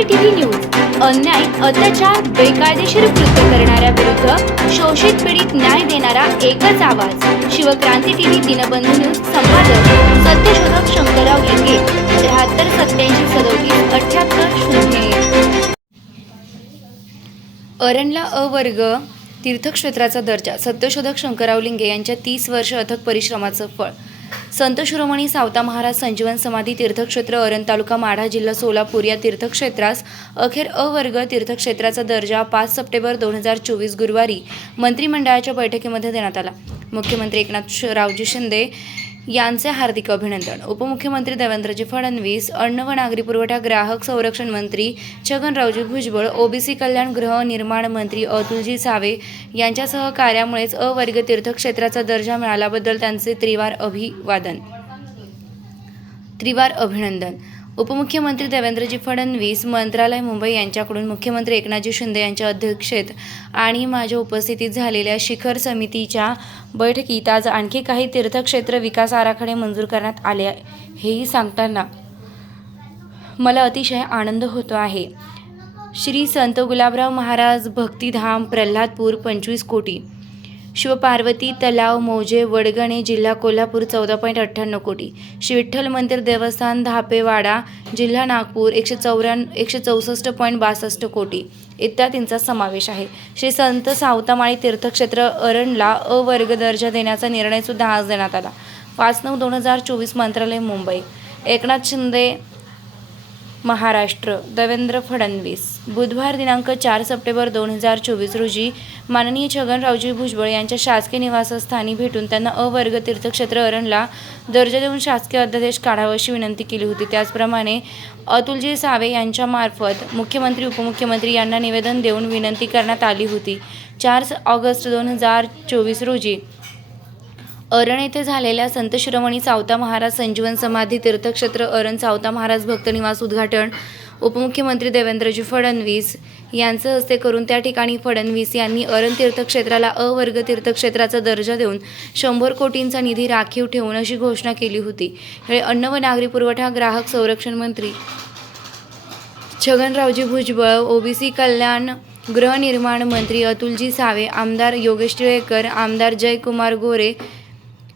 CCTV news. अन्याय अत्याचार बेकायदेशीर कृत्य करणाऱ्या विरुद्ध शोषित पीडित न्याय देणारा एकच आवाज. शिवक्रांती टीव्ही दिनबंधू न्यूज संपादक सत्यशोधक शंकरराव लिंगे त्र्याहत्तर सत्याऐंशी सदोतीस अठ्याहत्तर शून्य अरणला अवर्ग तीर्थक्षेत्राचा दर्जा सत्यशोधक शंकरराव लिंगे यांच्या तीस वर्ष अथक परिश्रमाचं फळ. संत शिरोमणी सावता महाराज संजीवन समाधी तीर्थक्षेत्र अरण तालुका माढा जिल्हा सोलापूर या तीर्थक्षेत्रास अखेर अवर्ग तीर्थक्षेत्राचा दर्जा पाच सप्टेंबर दोन हजार चोवीस गुरुवारी मंत्रिमंडळाच्या बैठकीमध्ये देण्यात आला. मुख्यमंत्री एकनाथ रावजी शिंदे यांचे हार्दिक अभिनंदन. उपमुख्यमंत्री देवेंद्रजी फडणवीस अन्न व नागरी पुरवठा ग्राहक संरक्षण मंत्री छगनरावजी भुजबळ ओबीसी कल्याण गृहनिर्माण मंत्री अतुलजी सावे यांच्या सहकार्यामुळेच अवर्ग तीर्थक्षेत्राचा दर्जा मिळाल्याबद्दल त्यांचे त्रिवार अभिवादन. त्रिवार अभिनंदन. उपमुख्यमंत्री देवेंद्रजी फडणवीस मंत्रालय मुंबई यांच्याकडून मुख्यमंत्री एकनाथजी शिंदे यांच्या अध्यक्षतेत आणि माझ्या उपस्थितीत झालेल्या शिखर समितीच्या बैठकीत आज आणखी काही तीर्थक्षेत्र विकास आराखडे मंजूर करण्यात आले हेही सांगताना मला अतिशय आनंद होतो आहे. श्री संत गुलाबराव महाराज भक्तिधाम प्रल्हादपूर पंचवीस कोटी शिवपार्वती तलाव मौजे वडगणे जिल्हा कोल्हापूर चौदा पॉईंट अठ्ठ्याण्णव कोटी. श्री विठ्ठल मंदिर देवस्थान धापेवाडा जिल्हा नागपूर एकशे चौऱ्याण् एकशे चौसष्ट पॉईंट बासष्ट कोटी. इत्यादींचा समावेश आहे. श्री संत सावतामाळी तीर्थक्षेत्र अरणला अवर्ग दर्जा देण्याचा निर्णयसुद्धा आज देण्यात आला. पाच नऊ दोन हजार चोवीस मंत्रालय मुंबई. एकनाथ शिंदे महाराष्ट्र देवेंद्र फडणवीस. बुधवार दिनांक चार सप्टेंबर दोन हजार चोवीस रोजी माननीय छगनरावजी भुजबळ यांच्या शासकीय निवासस्थानी भेटून त्यांना अवर्ग तीर्थक्षेत्र अरणला दर्जा देऊन शासकीय अध्यादेश काढावा अशी विनंती केली होती. त्याचप्रमाणे अतुलजी सावे यांच्यामार्फत मुख्यमंत्री उपमुख्यमंत्री यांना निवेदन देऊन विनंती करण्यात आली होती. चार ऑगस्ट दोन हजार चोवीस रोजी अरण येथे झालेल्या संत शिरोमणी सावता महाराज संजीवन समाधी तीर्थक्षेत्र अरण सावता महाराज भक्त निवास उद्घाटन उपमुख्यमंत्री देवेंद्रजी फडणवीस यांचं हस्ते करून त्या ठिकाणी फडणवीस यांनी अरण तीर्थक्षेत्राला अवर्ग तीर्थक्षेत्राचा दर्जा देऊन शंभर कोटींचा निधी राखीव ठेवून अशी घोषणा केली होती. यावेळी अन्न व नागरी पुरवठा ग्राहक संरक्षण मंत्री छगनरावजी भुजबळ ओबीसी कल्याण गृहनिर्माण मंत्री अतुलजी सावे आमदार योगेश टिळेकर आमदार जयकुमार गोरे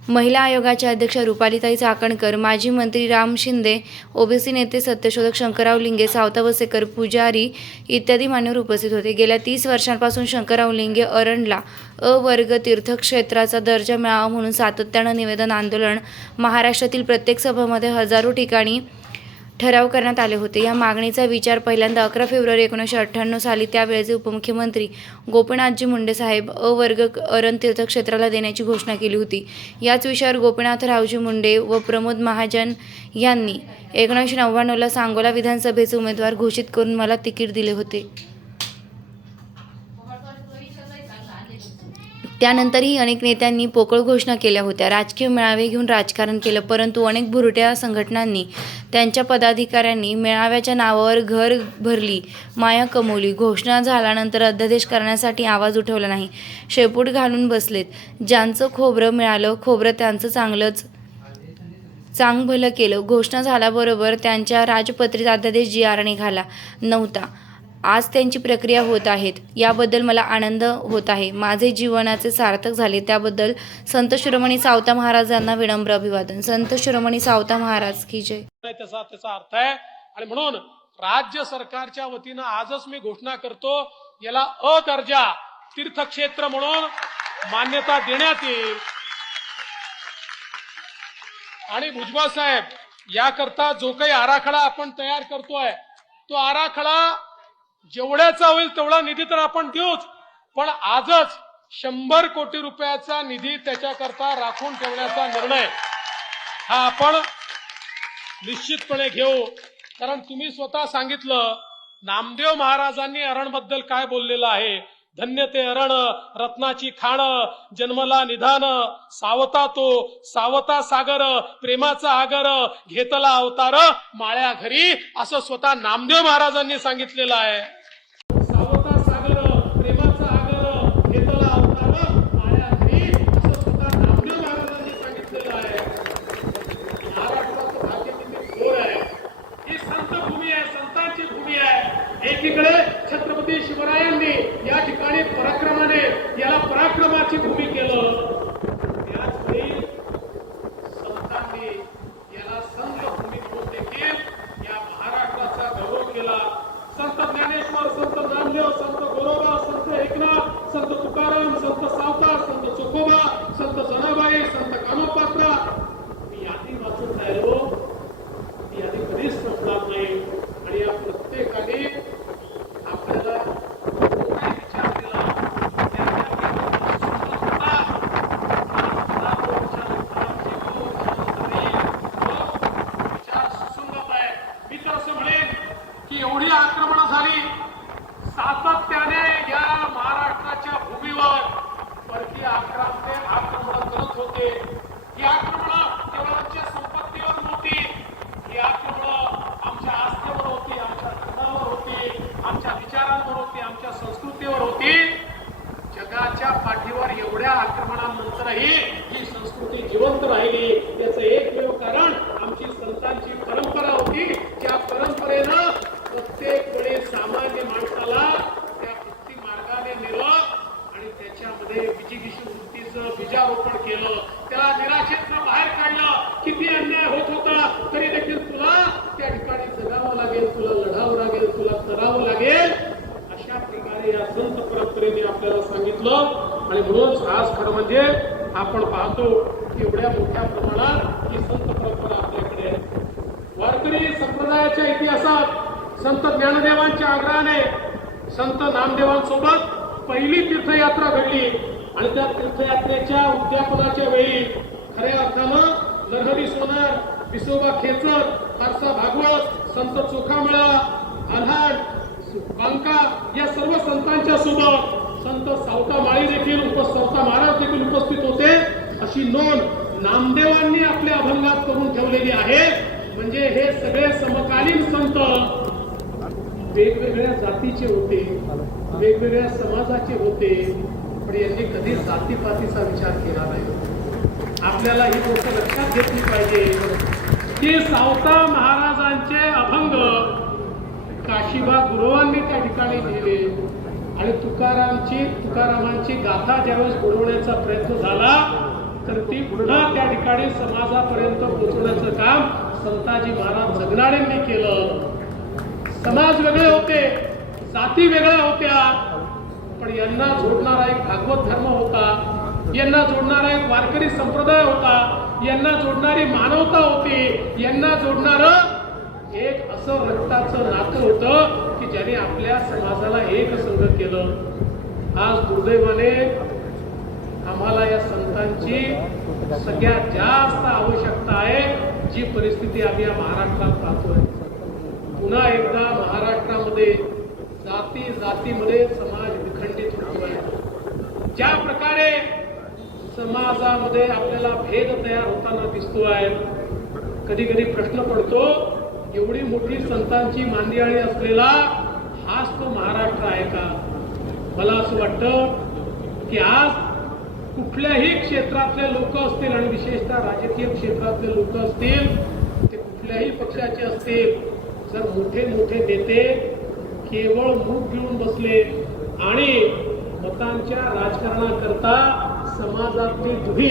महिला आयोगाच्या अध्यक्षा रुपालीताई चाकणकर माजी मंत्री राम शिंदे ओबीसी नेते सत्यशोधक शंकरराव लिंगे सावतावसेकर पुजारी इत्यादी मान्यवर उपस्थित होते. गेल्या तीस वर्षांपासून शंकरराव लिंगे अरणला अ वर्ग तीर्थक्षेत्राचा दर्जा मिळावा म्हणून सातत्यानं निवेदन आंदोलन महाराष्ट्रातील प्रत्येक सभामध्ये हजारो ठिकाणी ठराव करण्यात आले होते. या मागणीचा विचार पहिल्यांदा अकरा फेब्रुवारी एकोणीसशे अठ्ठ्याण्णव साली त्यावेळेचे उपमुख्यमंत्री गोपीनाथजी मुंडे साहेब अवर्ग अरण तीर्थक्षेत्राला देण्याची घोषणा केली होती. याच विषयावर गोपीनाथरावजी मुंडे व प्रमोद महाजन यांनी एकोणीसशे नव्याण्णवला सांगोला विधानसभेचे उमेदवार घोषित करून मला तिकीट दिले होते. त्यानंतरही अनेक नेत्यांनी पोकळ घोषणा केल्या होत्या. राजकीय मेळावे घेऊन राजकारण केलं परंतु अनेक भुरट्या संघटनांनी त्यांच्या पदाधिकाऱ्यांनी मेळाव्याच्या नावावर घर भरली माया कमवली. घोषणा झाल्यानंतर अध्यादेश करण्यासाठी आवाज उठवला नाही. शेपूट घालून बसलेत. ज्यांचं खोबरं मिळालं खोबरं त्यांचं चांगलंच चांग भलं केलं. घोषणा झाल्याबरोबर त्यांच्या राजपत्रित अध्यादेश जी आर निघाला नव्हता. आज त्यांची प्रक्रिया होत आहेत. याबद्दल मला आनंद होत आहे. माझे जीवनाचे सार्थक झाले. त्याबद्दल संत शिरोमणी सावता महाराजांना विनम्र अभिवादन. संत शिरोमणी सावता महाराज की जय. त्याचा त्याचा अर्थ आहे. आणि म्हणून राज्य सरकारच्या वतीनं आजच मी घोषणा करतो याला अ दर्जा तीर्थक्षेत्र म्हणून मान्यता देण्यात येईल. आणि भुजबळ साहेब याकरता जो काही आराखडा आपण तयार करतोय तो आराखडा जेवढ्याचा होईल तेवढा निधी तर आपण देऊच. पण आजच शंभर कोटी रुपयाचा निधी त्याच्याकरता राखून ठेवण्याचा निर्णय हा आपण निश्चितपणे घेऊ. कारण तुम्ही स्वतः सांगितलं नामदेव महाराजांनी अरणबद्दल काय बोललेलं आहे? धन्य ते अरण रत्नाची खाण जन्मला निधान सावता तो सावता सागर प्रेमाचा आगर घेतला अवतार माळ्या घरी असं स्वतः नामदेव महाराजांनी सांगितलेलं आहे. सावता सागर प्रेमाचा आगर घेतला अवतार माळ्या घरी असं स्वतः नामदेव महाराजांनी सांगितलेलं आहे. महाराष्ट्राचं भाग्य किती थोर आहे. ही संत भूमी आहे संतांची भूमी आहे. एकीकडे छत्रपती शिवरायांनी या ठिकाणी पराक्रमाने याला पराक्रमाची भूमी केलं. esse, esse संप्रदायाच्या इतिहासात संत ज्ञानदेवांच्या आग्रहाने संत नामदेवांसोबत पहिली तीर्थयात्रा घडली. आणि त्या तीर्थयात्रेच्या उद्यापनाच्या वेळी खऱ्या अर्थानं नरहरी सोनार विसोबा खेचर फारसा भागवत संत चोखामळा आल्हाड बांका या सर्व संतांच्या सोबत संत सावता माळी देखील उप सावता महाराज देखील उपस्थित होते. अशी नोंद नामदेवांनी आपल्या अभंगात करून ठेवलेली आहे. म्हणजे हे सगळे समकालीन संत वेगवेगळ्या जातीचे होते वेगवेगळ्या समाजाचे होते पण यांनी कधी जातीपातीचा विचार केला नाही. आपल्याला ही गोष्ट लक्षात घेतली पाहिजे. की सावता महाराजांचे अभंग काशीबा गुरुवांनी त्या ठिकाणी लिहिले आणि तुकारामची तुकारामांची गाथा ज्यावेळेस बुडवण्याचा प्रयत्न झाला तर ती पुन्हा त्या ठिकाणी समाजापर्यंत पोहोचवण्याचं काम संताजी महाराज जगनाडेंनी केलं. समाज वेगळे होते जाती वेगळ्या होत्या पण यांना जोडणारा एक भागवत धर्म होता यांना जोडणारा एक वारकरी संप्रदाय होता यांना जोडणारी मानवता होती यांना जोडणार एक असं रक्ताचं नातं होतं की ज्याने आपल्या समाजाला एक संघ केलं. आज दुर्दैवाने आम्हाला या संतांची सगळ्यात जास्त आवश्यकता आहे. जी परिस्थिती आम्ही या महाराष्ट्रात पाहतोय पुन्हा एकदा महाराष्ट्रामध्ये जाती जातीमध्ये समाज विखंडित होतोय. ज्या प्रकारे समाजामध्ये आपल्याला भेद तयार होताना दिसतोय कधी कधी प्रश्न पडतो एवढी मोठी संतांची मांदियाळी असलेला हाच तो महाराष्ट्र आहे का? मला असं वाटतं की आज कुठल्याही क्षेत्रातले लोक असतील आणि विशेषतः राजकीय क्षेत्रातले लोक असतील ते कुठल्याही पक्षाचे असतील जर मोठे मोठे नेते केवळ मूग घेऊन बसले आणि मतांच्या राजकारणाकरता समाजातली दुही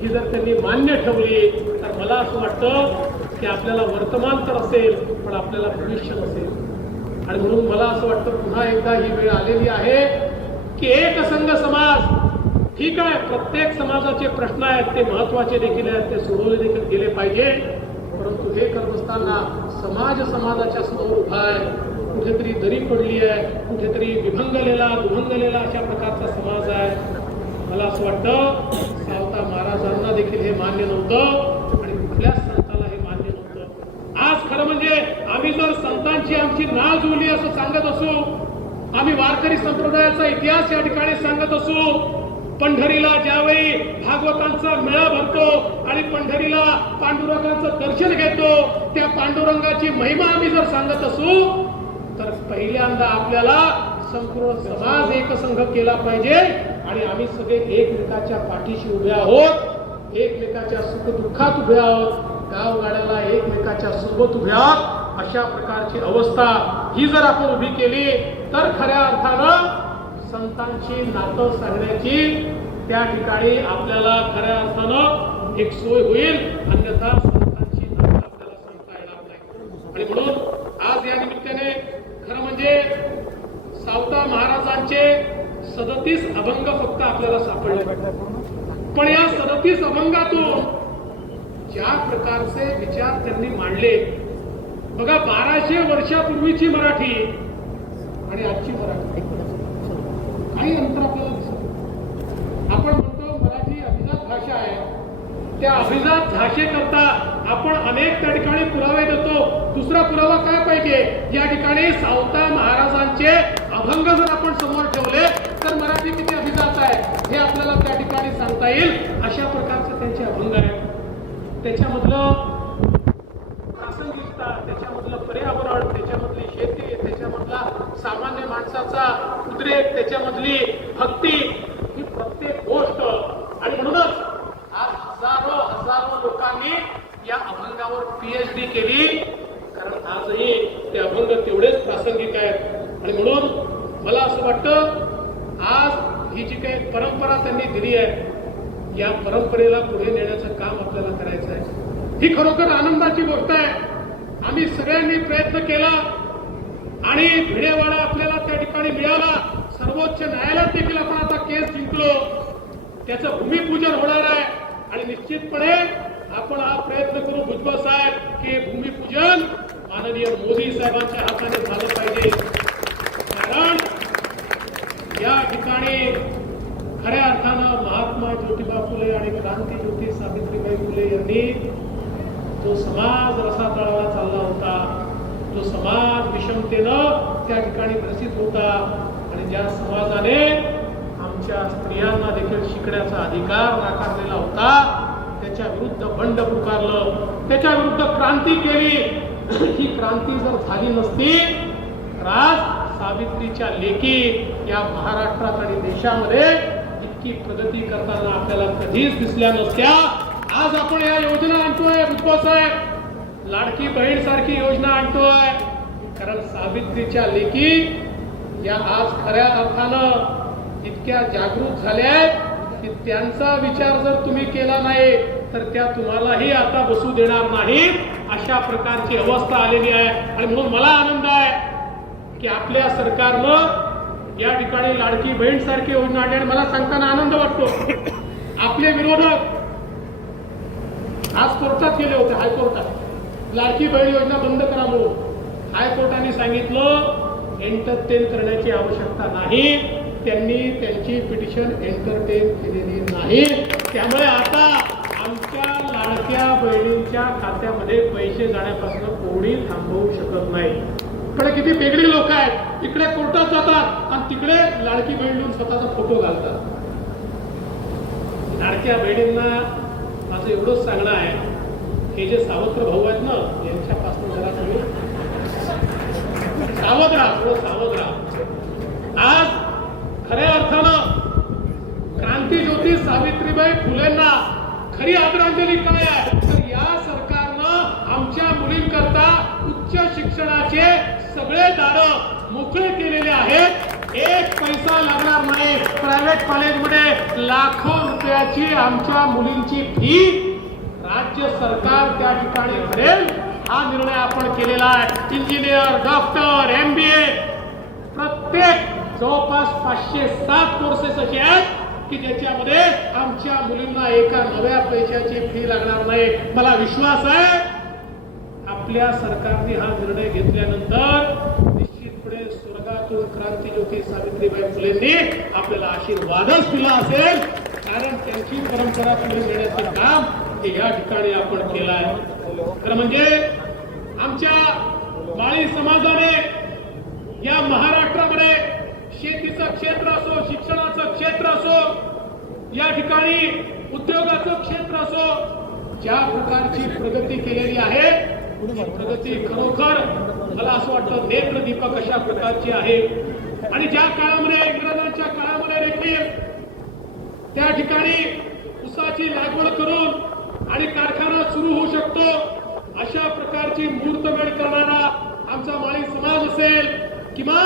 ही जर त्यांनी मान्य ठेवली तर मला असं वाटतं की आपल्याला वर्तमान तर असेल पण आपल्याला भविष्य नसेल. आणि म्हणून मला असं वाटतं पुन्हा एकदा ही वेळ आलेली आहे की एक संघ समाज ठीक आहे प्रत्येक समाजाचे प्रश्न आहेत ते महत्त्वाचे देखील आहेत ते सोडवले देखील गेले पाहिजे. परंतु हे करत असताना समाज समाजाच्या समोर उभा आहे कुठेतरी दरी पडली आहे कुठेतरी विभंगलेला दुभंगलेला अशा प्रकारचा समाज आहे. मला असं वाटतं सावता महाराजांना देखील हे मान्य नव्हतं आणि कुठल्याच संताला हे मान्य नव्हतं. आज खरं म्हणजे आम्ही जर संतांची आमची नाव जुळली असं सांगत असू आम्ही वारकरी संप्रदायाचा इतिहास या ठिकाणी सांगत असू पंढरीला ज्यावेळी भागवतांचा मेळा भरतो आणि पंढरीला पांडुरंगाचं दर्शन घेतो त्या पांडुरंगाची महिमा आम्ही जर सांगत असू तर पहिल्यांदा आपल्याला संपूर्ण समाज एकसंघ केला पाहिजे आणि आम्ही सगळे एकमेकाच्या पाठीशी उभे आहोत एकमेकाच्या सुखदुःखात उभे आहोत गावगाड्याला एकमेकाच्या सोबत उभे आहोत. अशा प्रकारची अवस्था ही जर आपण उभी केली तर खऱ्या अर्थानं संतांची नातं सांगण्याची त्या ठिकाणी आपल्याला खऱ्या अर्थानं एक सोय होईल. अन्यथा संतांची नातं आपल्याला सांगता येणार नाही. आणि म्हणून आज या निमित्ताने खरं म्हणजे सावता महाराजांचे सदतीस अभंग फक्त आपल्याला सापडले पण या सदतीस अभंगातून ज्या प्रकारचे विचार त्यांनी मांडले बघा बाराशे वर्षापूर्वीची मराठी आणि आजची मराठी काही अंतर आपल्याला दिसत नाही. आपण म्हणतो मराठी अभिजात भाषा आहे त्या अभिजात भाषेकरता आपण अनेक त्या ठिकाणी पुरावे देतो. दुसरा पुरावा काय पाहिजे? या ठिकाणी सावता महाराजांचे अभंग जर आपण समोर ठेवले तर मराठी किती अभिजात आहे? हे आपल्याला त्या ठिकाणी सांगता येईल. अशा प्रकारचे त्यांचे अभंग आहेत. त्याच्यामधलं प्रासंगिकता त्याच्यामधलं पर्यावरण त्याच्यामधली शेती त्याच्यामधला सामान्य माणसाचा उद्रेक त्याच्यामधली भक्ती ही प्रत्येक गोष्ट आणि म्हणूनच आज हजारो हजारो लोकांनी या अभंगावर खरेदी केली. कारण आजही ते अभंग तेवढेच प्रासंगिक आहेत. आणि म्हणून मला असं वाटतं आज ही जी काही परंपरा त्यांनी दिली आहे या परंपरेला पुढे नेण्याचं काम आपल्याला करायचं आहे. ही खरोखर आनंदाची गोष्ट आहे. आम्ही सगळ्यांनी प्रयत्न केला आणि भिडेवाडा आपल्याला त्या ठिकाणी मिळाला. सर्वोच्च न्यायालयात देखील आपण आता केस जिंकलो. त्याचं भूमिपूजन होणार आहे. आणि निश्चितपणे आपण हा प्रयत्न करू भुजबळ साहेब की भूमिपूजन माननीय मोदी साहेबांच्या हाताने झालं पाहिजे. कारण या ठिकाणी खऱ्या अर्थानं महात्मा ज्योतिबा फुले आणि क्रांती ज्योती सावित्रीबाई फुले यांनी जो समाज रसातळाला चालला होता जो समाज विषमतेनं त्या ठिकाणी ग्रसित होता आणि ज्या समाजाने आमच्या स्त्रियांना देखील शिकण्याचा अधिकार नाकारलेला होता त्याच्या विरुद्ध बंड पुकारलं त्याच्या विरुद्ध क्रांती केली. ही क्रांती जर झाली नसती तर आज सावित्रीच्या लेखी या महाराष्ट्रात आणि देशामध्ये इतकी प्रगती करताना आपल्याला कधीच दिसल्या नसत्या. आज आपण या योजना आणतोय भुजबळ साहेब. लाडकी बहीण सारखी योजना आणतोय. कारण सावित्रीच्या लेखी या आज खऱ्या अर्थानं इतक्या जागृत झाल्या आहेत की त्यांचा विचार जर तुम्ही केला नाही तर त्या तुम्हालाही आता बसू देणार नाही अशा प्रकारची अवस्था आलेली आहे. आणि म्हणून मला आनंद आहे की आपल्या सरकारनं या ठिकाणी लाडकी बहीण सारखी योजना आणली आणि मला सांगताना आनंद वाटतो. आपले विरोधक आज कोर्टात गेले होते हायकोर्टात. लाडकी बहीण योजना बंद करा म्हणून. हायकोर्टाने सांगितलं एंटरटेन करण्याची आवश्यकता नाही. त्यांनी त्यांची पिटिशन एंटरटेन केलेली नाही. त्यामुळे आता लाडक्या बहिणींच्या खात्यामध्ये पैसे जाण्यापासून कोणी थांबवू शकत नाही. इकडे किती वेगळी लोक आहेत. इकडे कोर्टात जातात आणि तिकडे लाडकी बहीण देऊन स्वतःचा फोटो घालतात. लाडक्या बहिणींना माझं एवढंच सांगणं आहे. हे जे सावत्र भाऊ आहेत ना यांच्यापासून जरा तुम्ही सावध राहा थोडं सावध राहा आज खऱ्या अर्थानं क्रांतीज्योती सावित्रीबाई फुलेंना खरी आदरांजली काय आहे? तर या सरकारनं आमच्या मुलींकरता उच्च शिक्षणाचे सगळे दार मोकळे केलेले आहेत. एक पैसा लागणार नाही. प्रायव्हेट कॉलेजमध्ये लाखो रुपयाची आमच्या मुलींची फी राज्य सरकार त्या ठिकाणी भरेल. हा निर्णय आपण केलेला आहे. Engineer doctor M B A प्रत्येक जवळपास पाचशे सात कोर्सेस असे आहेत. की ज्याच्यामध्ये आमच्या मुलींना एका नव्या पैशाची फी लागणार नाही. मला विश्वास आहे आपल्या सरकारने हा निर्णय घेतल्यानंतर निश्चितपणे स्वर्गातून क्रांतीज्योती सावित्रीबाई फुलेंनी आपल्याला आशीर्वादच दिला असेल. कारण त्यांची परंपरा पुढे नेण्याचं काम हे या ठिकाणी आपण केलं आहे. तर म्हणजे आमच्या माळी समाजाने या महाराष्ट्रामध्ये शेतीचं क्षेत्र असो शिक्षण क्षेत्र असो या ठिकाणी उद्योगाचं क्षेत्र असो ज्या प्रकारची प्रगती केलेली आहे प्रगती खरोखर मला असं वाटतं नेत्रदीपक अशा प्रकारची आहे. आणि ज्या काळामध्ये इंग्रजांच्या काळामध्ये देखील त्या ठिकाणी ऊसाची लागवड करून आणि कारखाना सुरू होऊ शकतो अशा प्रकारची मूर्तमेळ करणारा असेल किंवा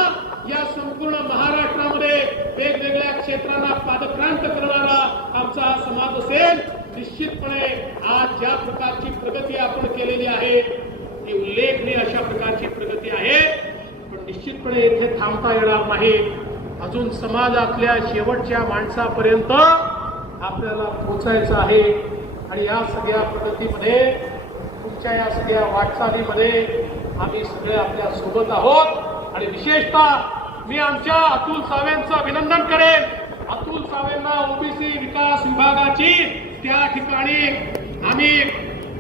या संपूर्ण महाराष्ट्रामध्ये वेगवेगळ्या क्षेत्रांना पादक्रांत करणारा आमचा हा समाज असेल निश्चितपणे आज ज्या प्रकारची प्रगती आपण केलेली आहे ती उल्लेखनीय अशा प्रकारची प्रगती आहे. पण निश्चितपणे इथे थांबता येणार नाही. अजून समाजातल्या शेवटच्या माणसापर्यंत आपल्याला पोचायचं आहे. आणि या सगळ्या प्रगतीमध्ये तुमच्या या सगळ्या वाटचालीमध्ये आम्ही सगळे आपल्यासोबत आहोत. आणि विशेषतः मी आमच्या अतुल सावेंचं अभिनंदन करेन. अतुल सावेंना ओबीसी विकास विभागाची त्या ठिकाणी आम्ही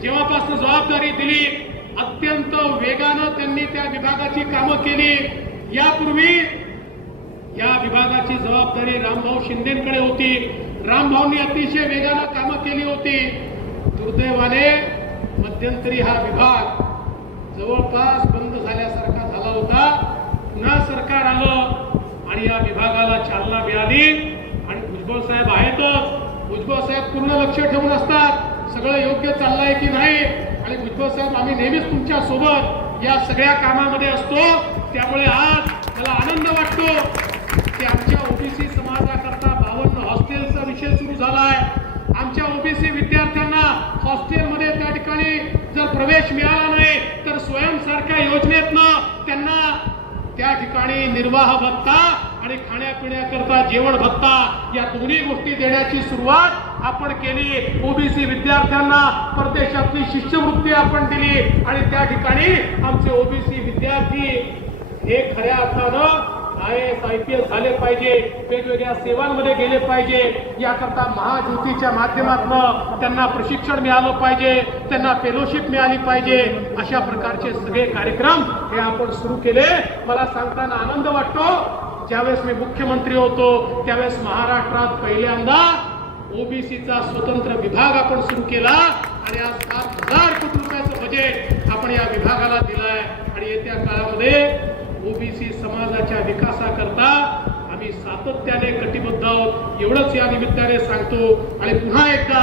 जेव्हापासून जबाबदारी दिली अत्यंत वेगानं त्यांनी त्या विभागाची कामं केली. यापूर्वी या विभागाची जबाबदारी रामभाऊ शिंदेकडे होती. रामभाऊंनी अतिशय वेगानं कामं केली होती. दुर्दैवाने मध्यंतरी हा विभाग जवळपास बंद झाल्यासारखा झाला होता. पुन्हा सरकार आलं आणि या विभागाला चालना मिळाली. आणि भुजबळ साहेब आहेतच भुजबळ साहेब पूर्ण लक्ष ठेवून असतात. सगळं योग्य चाललंय की नाही? आणि भुजबळ साहेब आम्ही नेहमीच तुमच्यासोबत या सगळ्या कामामध्ये असतो. त्यामुळे आज मला आनंद वाटतो की आमच्या ओबीसी समाजाकरता बावन्न हॉस्टेलचा विषय सुरू झालाय. आमच्या ओबीसी विद्यार्थ्यांना हॉस्टेलमध्ये त्या ठिकाणी जर प्रवेश मिळाला नाही तर स्वयंसारख्या योजनेतनं त्यांना त्या ठिकाणी निर्वाह भत्ता आणि खाण्यापिण्याकरता जेवण भत्ता या दोन्ही गोष्टी देण्याची सुरुवात आपण केली. ओबीसी विद्यार्थ्यांना परदेशातली शिष्यवृत्ती आपण दिली आणि त्या ठिकाणी आमचे ओबीसी विद्यार्थी हे खऱ्या अर्थानं I S I P S झाले पाहिजे वेगवेगळ्या सेवांमध्ये गेले पाहिजे. याकरता महाज्योतीच्या माध्यमातून त्यांना प्रशिक्षण मिळालं पाहिजे त्यांना फेलोशिप मिळाली पाहिजे. अशा प्रकारचे सगळे कार्यक्रम हे आपण सुरू केले. मला सांगताना आनंद वाटतो. ज्यावेळेस मी मुख्यमंत्री होतो त्यावेळेस महाराष्ट्रात पहिल्यांदा ओबीसीचा स्वतंत्र विभाग आपण सुरू केला. आणि आज सात हजार कोटी रुपयाचं बजेट आपण या विभागाला दिलाय. आणि येत्या काळामध्ये ओबीसी समाजाच्या विकासाकरता आम्ही सातत्याने कटिबद्ध आहोत. एवढंच या निमित्ताने सांगतो. आणि पुन्हा एकदा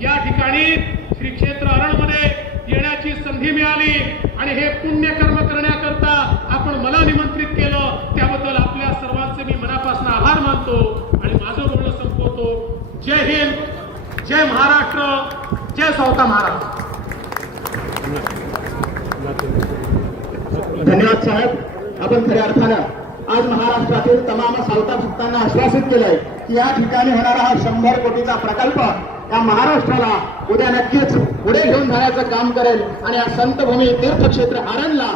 या ठिकाणी श्री क्षेत्र अरणमध्ये येण्याची संधी मिळाली. आणि हे पुण्यकर्म करण्याकरता आपण मला निमंत्रित केलं. त्याबद्दल आपल्या सर्वांचे मी मनापासून आभार मानतो. आणि माझं बोलणं संपवतो. जय हिंद जय महाराष्ट्र जय सावता महाराष्ट्र धन्यवाद साहेब. आपण खऱ्या अर्थानं आज महाराष्ट्रातील तमाम सावता भक्तांना आश्वासित केलंय की या ठिकाणी होणारा हा शंभर कोटीचा प्रकल्प या महाराष्ट्राला उद्या नक्कीच पुढे घेऊन जाण्याचं काम करेल. आणि या संतभूमी तीर्थक्षेत्र आरणला